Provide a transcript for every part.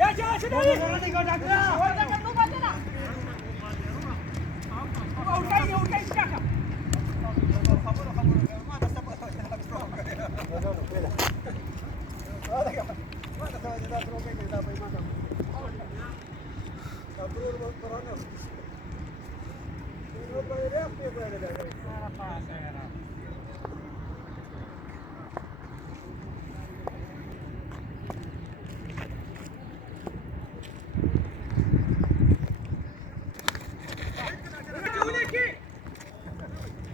या जा सिधे को डॉक्टर और का तू बात ना उठाई क्या का खबर ما تستبقى ما تسوي ذا تروبين ذا باي ما تقول قرانه no podría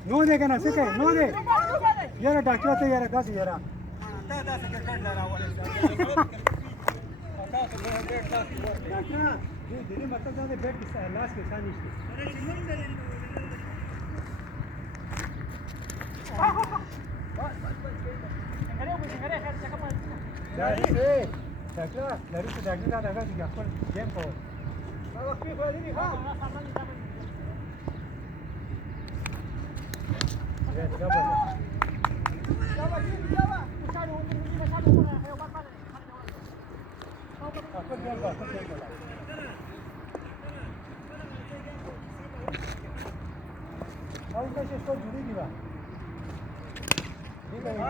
No de que no sé qué, no de. Yara doctor te yara gas yara. دا څه کټ لرا ولې تاسو له دې تاسو ډاکټر دې مطلب دا دی بیٹ کې لاس کې ثاني شته ډاکټر لري چې ډاکټر دا دغه چې خپل جیم په هغه کې فائدې ها Aún no se estoy jurídica. Dígame.